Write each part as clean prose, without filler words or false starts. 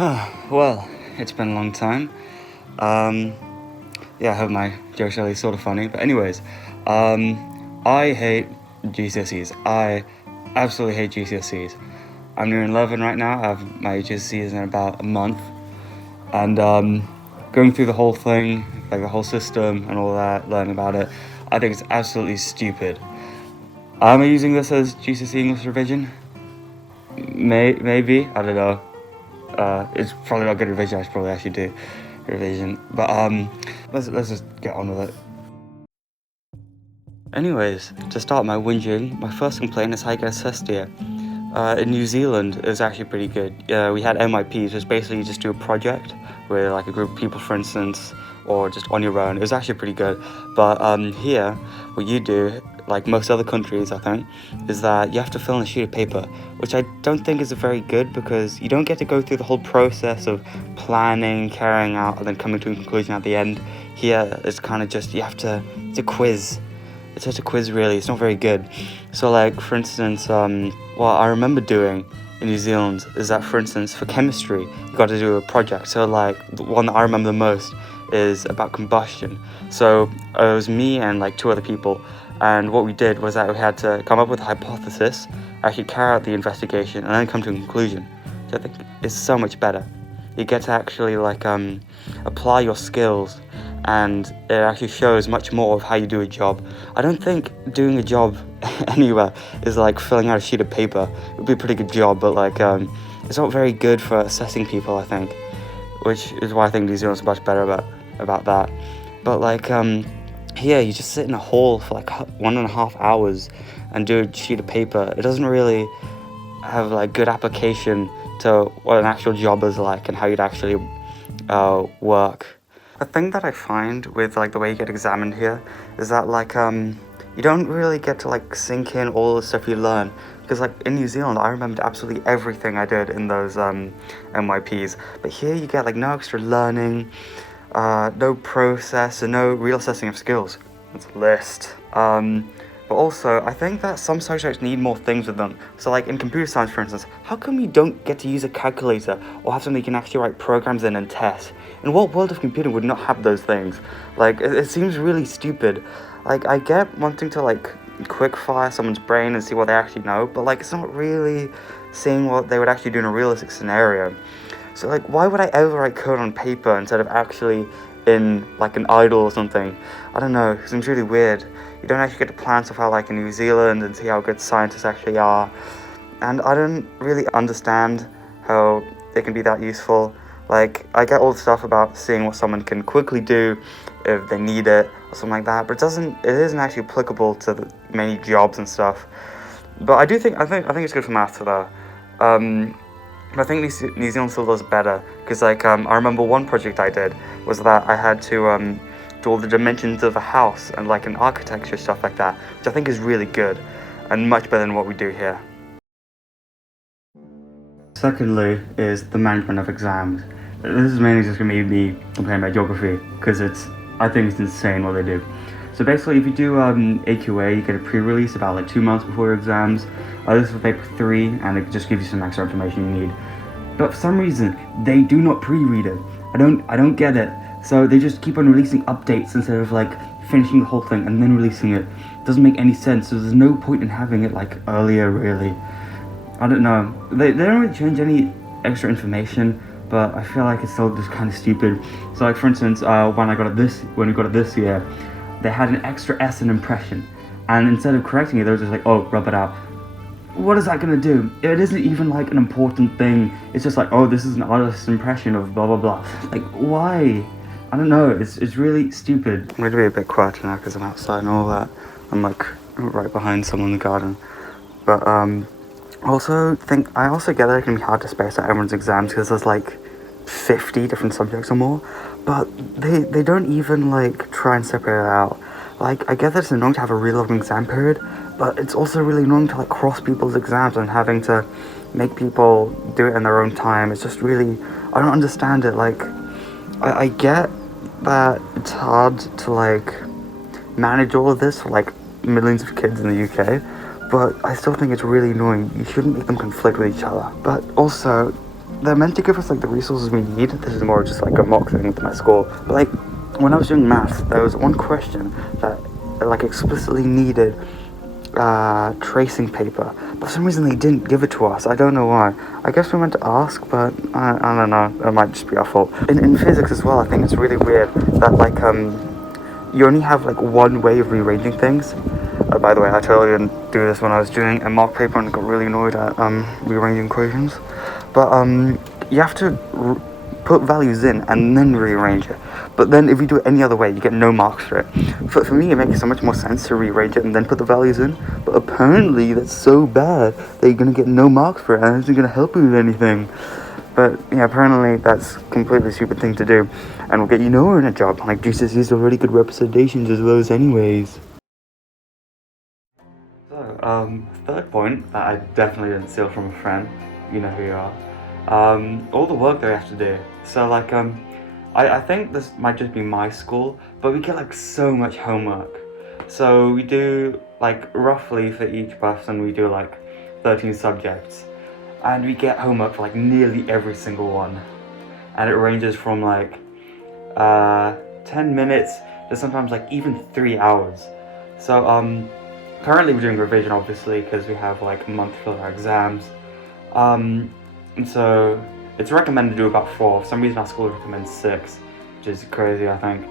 Well, it's been a long time. Um, yeah, I hope my joke's really sort of funny. But anyways, I hate GCSEs. I absolutely hate GCSEs. I'm near 11 right now. I have my GCSEs in about a month. And going through the whole thing, like the whole system and all that, learning about it, I think it's absolutely stupid. Am I using this as GCSE English revision? Maybe, I don't know. It's probably not good revision. I should probably actually do revision. But let's just get on with it. Anyways, to start my whinging, my first complaint is how I get assessed here. In New Zealand, it was actually pretty good. We had MIPs, which is basically you just do a project with like a group of people, for instance, or just on your own. It was actually pretty good. But here, what you do, like most other countries, I think, is that you have to fill in a sheet of paper, which I don't think is very good because you don't get to go through the whole process of planning, carrying out, and then coming to a conclusion at the end. Here, it's kind of just, it's a quiz. It's just a quiz, really. It's not very good. So, like, for instance, what I remember doing in New Zealand is that, for instance, for chemistry, you got to do a project. So, like, the one that I remember the most is about combustion. So, it was me and, like, two other people. And what we did was that we had to come up with a hypothesis, actually carry out the investigation, and then come to a conclusion. So I think it's so much better. You get to actually, like, apply your skills, and it actually shows much more of how you do a job. I don't think doing a job anywhere is like filling out a sheet of paper. It would be a pretty good job, but like it's not very good for assessing people, I think, which is why I think New Zealand's much better about that. But like here, you just sit in a hall for like 1.5 hours and do a sheet of paper. It doesn't really have like good application to what an actual job is like and how you'd actually work. The thing that I find with like the way you get examined here is that like you don't really get to like sink in all the stuff you learn, because like in New Zealand I remembered absolutely everything I did in those MYPs, but here you get like no extra learning, no process, and no real assessing of skills. It's a list. But also, I think that some subjects need more things with them. So like in computer science, for instance, how come you don't get to use a calculator or have something you can actually write programs in and test? In what world of computing would not have those things? Like, it seems really stupid. Like, I get wanting to like quick fire someone's brain and see what they actually know, but like it's not really seeing what they would actually do in a realistic scenario. So like, why would I ever write code on paper instead of actually in like an idle or something? I don't know, it seems really weird. You don't actually get to plan stuff out like in New Zealand and see how good scientists actually are. And I don't really understand how they can be that useful. Like, I get all the stuff about seeing what someone can quickly do if they need it or something like that, but it isn't actually applicable to the many jobs and stuff. But I think it's good for maths though. But I think New Zealand still does better, because like I remember one project I did was that I had to do all the dimensions of a house and like an architecture stuff like that, which I think is really good and much better than what we do here. Secondly is the management of exams. This is mainly just going to be me complaining about geography, because I think it's insane what they do. So basically, if you do AQA, you get a pre-release about like 2 months before your exams. This is for paper 3, and it just gives you some extra information you need. But for some reason, they do not pre-read it. I don't get it. So they just keep on releasing updates instead of like finishing the whole thing and then releasing it. It doesn't make any sense. So there's no point in having it like earlier, really. I don't know. They don't really change any extra information, but I feel like it's still just kind of stupid. So like for instance, when we got it this year, they had an extra S in impression, and instead of correcting it, they were just like, oh, rub it out. What is that gonna do? It isn't even like an important thing. It's just like, oh, this is an artist's impression of blah blah blah. Like, why? I don't know. It's really stupid. I'm going to be a bit quieter now because I'm outside and all that. I'm like right behind someone in the garden. But I also get that it can be hard to space out everyone's exams because there's like 50 different subjects or more. But they don't even like try and separate it out. Like, I get that it's annoying to have a real long exam period, but it's also really annoying to like cross people's exams and having to make people do it in their own time. It's just really, I don't understand it. Like, I get that it's hard to like manage all of this for like millions of kids in the UK, but I still think it's really annoying. You shouldn't make them conflict with each other. But also, they're meant to give us like the resources we need. This is more just like a mock thing with my school. But like when I was doing maths, there was one question that like explicitly needed tracing paper. But for some reason they didn't give it to us. I don't know why. I guess we meant to ask, but I don't know. It might just be our fault. In physics as well, I think it's really weird that like you only have like one way of rearranging things. By the way, I totally didn't do this when I was doing a mock paper and got really annoyed at rearranging equations. But you have to put values in and then rearrange it. But then if you do it any other way, you get no marks for it. For me, it makes so much more sense to rearrange it and then put the values in. But apparently, that's so bad that you're gonna get no marks for it, and it isn't gonna help you with anything. But yeah, apparently that's a completely stupid thing to do, and will get you nowhere in a job. Like GCSEs are already good representations as those, anyways. So, third point that I definitely didn't steal from a friend. You know who you are. All the work that we have to do. So like I think this might just be my school, but we get like so much homework. So we do like roughly for each person we do like 13 subjects, and we get homework for like nearly every single one, and it ranges from like 10 minutes to sometimes like even 3 hours. So currently we're doing revision obviously because we have like a month for our exams. And so it's recommended to do about 4. For some reason our school recommends 6, which is crazy, I think.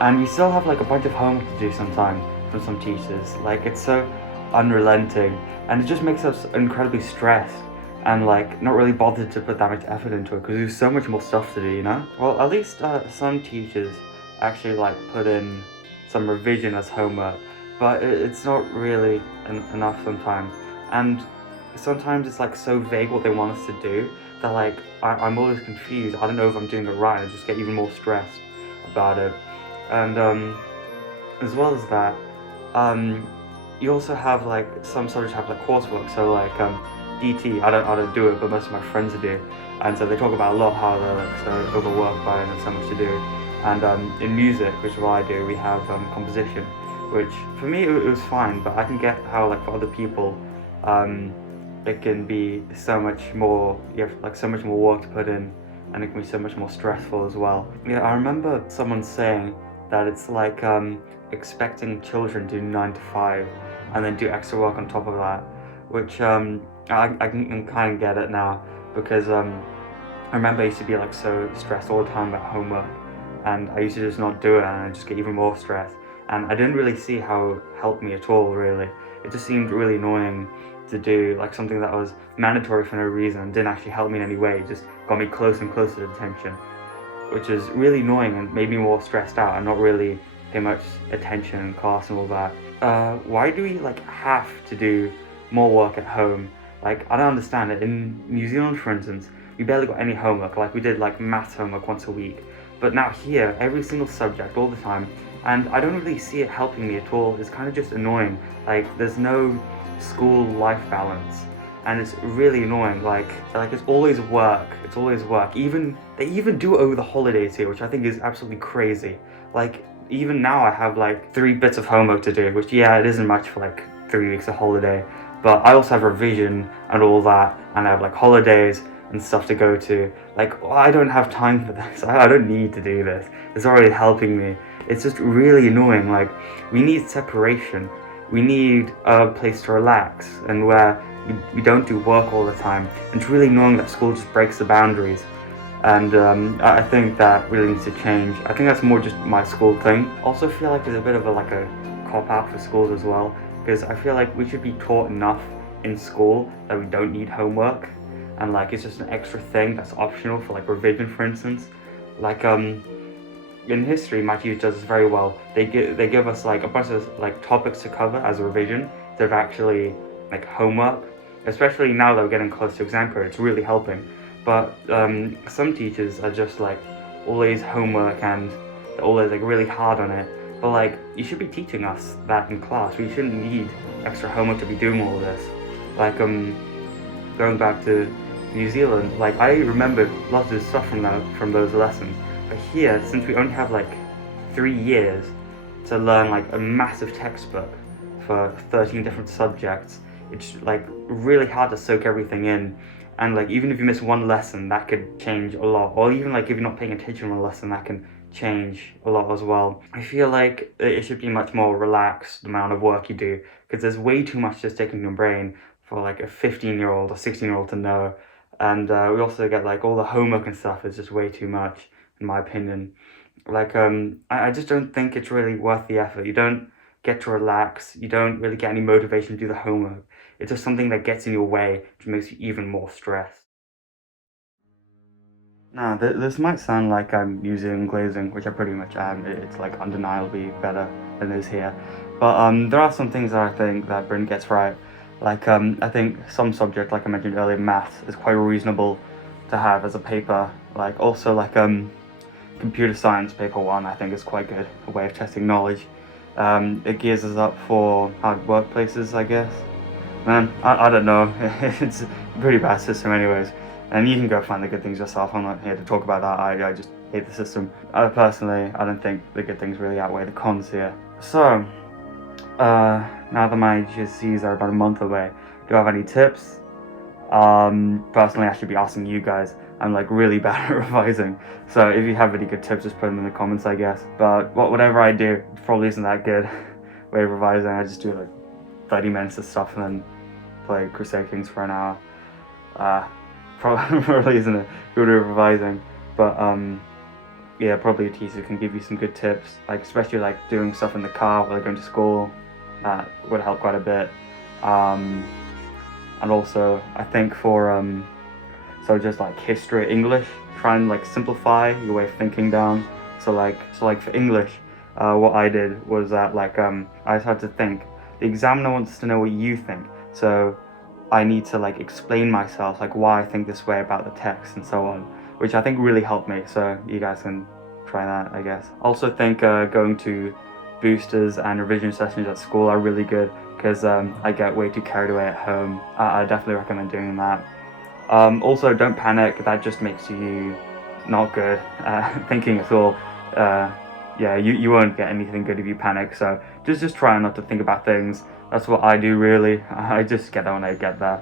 And we still have like a bunch of homework to do sometimes from some teachers. Like it's so unrelenting, and it just makes us incredibly stressed and like not really bothered to put that much effort into it because there's so much more stuff to do, you know? Well, at least some teachers actually like put in some revision as homework, but it's not really enough sometimes. And sometimes it's like so vague what they want us to do that like I'm always confused. I don't know if I'm doing it right, and I just get even more stressed about it. And as well as that, you also have like some subjects have like coursework. So like DT, I don't do it, but most of my friends do, and so they talk about a lot how they're like so overworked by it and there's so much to do. And in music, which is what I do, we have composition, which for me it was fine, but I can get how like for other people it can be so much more, you have like so much more work to put in, and it can be so much more stressful as well. Yeah, I remember someone saying that it's like expecting children to do 9 to 5 and then do extra work on top of that, which I can kind of get it now, because I remember I used to be like so stressed all the time about homework, and I used to just not do it and I just get even more stressed, and I didn't really see how it helped me at all, really. It just seemed really annoying to do like something that was mandatory for no reason and didn't actually help me in any way. It just got me closer and closer to detention, which is really annoying and made me more stressed out and not really pay much attention in class and all that. Why do we like have to do more work at home? Like, I don't understand it. In New Zealand, for instance, we barely got any homework. Like, we did like maths homework once a week, but now here, every single subject all the time, and I don't really see it helping me at all. It's kind of just annoying. Like, there's no school life balance, and it's really annoying. Like it's always work. It's always work. They even do it over the holidays here, which I think is absolutely crazy. Like, even now I have like 3 bits of homework to do, which yeah, it isn't much for like 3 weeks of holiday, but I also have revision and all that, and I have like holidays and stuff to go to. Like, I don't have time for this. I don't need to do this. It's already helping me. It's just really annoying. Like, we need separation. We need a place to relax and where we don't do work all the time. And it's really annoying that school just breaks the boundaries. And I think that really needs to change. I think that's more just my school thing. Also feel like there's a bit of a cop-out for schools as well, because I feel like we should be taught enough in school that we don't need homework, and like it's just an extra thing that's optional for like revision, for instance. Like in history, my teacher does this very well. They give us like a bunch of like topics to cover as a revision instead of actually like homework. Especially now that we're getting close to exam period, it's really helping. But some teachers are just like always homework, and they're always like really hard on it. But like, you should be teaching us that in class. We shouldn't need extra homework to be doing all this. Like going back to New Zealand, like I remembered lots of stuff from those lessons. But here, since we only have like 3 years to learn like a massive textbook for 13 different subjects, it's like really hard to soak everything in. And like even if you miss one lesson, that could change a lot. Or even like if you're not paying attention to one lesson, that can change a lot as well. I feel like it should be much more relaxed, the amount of work you do, because there's way too much just taking your brain for like a 15-year-old or 16-year-old to know. And we also get like all the homework and stuff is just way too much, in my opinion. Like I just don't think it's really worth the effort. You don't get to relax. You don't really get any motivation to do the homework. It's just something that gets in your way, which makes you even more stressed. Now, this might sound like I'm using glazing, which I pretty much am. It's like undeniably better than it is here. But there are some things that I think that Bryn gets right. Like I think some subject, like I mentioned earlier, maths, is quite reasonable to have as a paper. Like also like computer science paper one, I think is quite good, a way of testing knowledge. It gears us up for hard workplaces, I guess. Man, I don't know. It's a pretty bad system anyways. And you can go find the good things yourself. I'm not here to talk about that. I just hate the system. Personally, I don't think the good things really outweigh the cons here. So, now that my GCSEs are about a month away, do I have any tips? Personally, I should be asking you guys. I'm like really bad at revising. So if you have any good tips, just put them in the comments, I guess. But whatever I do, it probably isn't that good way of revising. I just do like 30 minutes of stuff and then play Crusader Kings for an hour. Probably isn't a good way of revising, but yeah, probably a teacher can give you some good tips, like especially like doing stuff in the car while going to school. That would help quite a bit. And also I think for so just like history, English, try and like simplify your way of thinking down. So like for English, what I did was that like I just had to think. The examiner wants to know what you think, so I need to like explain myself, like why I think this way about the text and so on, which I think really helped me. So you guys can try that, I guess. Also think going to boosters and revision sessions at school are really good, because I get way too carried away at home. I definitely recommend doing that. Also, don't panic. That just makes you not good thinking at all. Yeah, you won't get anything good if you panic. So just try not to think about things. That's what I do really. I just get there when I get there.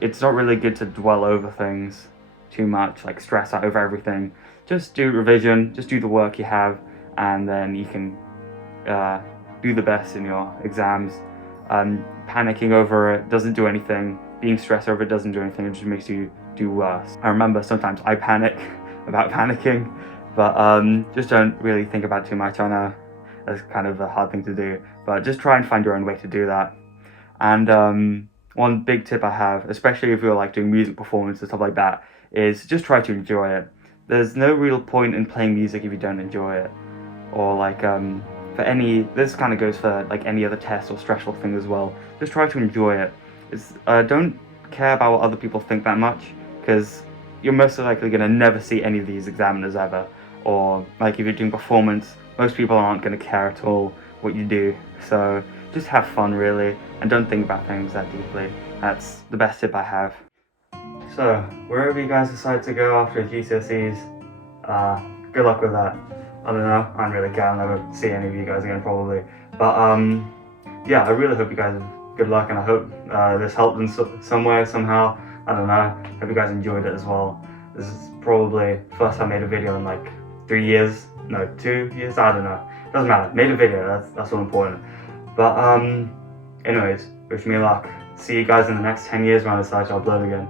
It's not really good to dwell over things too much, like stress out over everything. Just do revision. Just do the work you have, and then you can do the best in your exams. Panicking over it doesn't do anything. Being stressed over it doesn't do anything. It just makes you do worse. I remember sometimes I panic about panicking, but just don't really think about it too much. I know that's kind of a hard thing to do, but just try and find your own way to do that. And one big tip I have, especially if you're like doing music performance and stuff like that, is just try to enjoy it. There's no real point in playing music if you don't enjoy it. Or like for any, this kind of goes for like any other test or stressful thing as well. Just try to enjoy it. Don't care about what other people think that much, because you're most likely going to never see any of these examiners ever. Or like if you're doing performance, most people aren't going to care at all what you do. So just have fun really, and don't think about things that deeply. That's the best tip I have. So wherever you guys decide to go after GCSEs, good luck with that. I don't know, I don't really care. I'll never see any of you guys again probably. But yeah, I really hope you guys have good luck, and I hope this helped in some way, somehow. I don't know. Hope you guys enjoyed it as well. This is probably the first time I made a video in like 3 years. No, 2 years? I don't know. Doesn't matter. Made a video, that's all important. But anyways, wish me luck. See you guys in the next 10 years when I decide to upload again.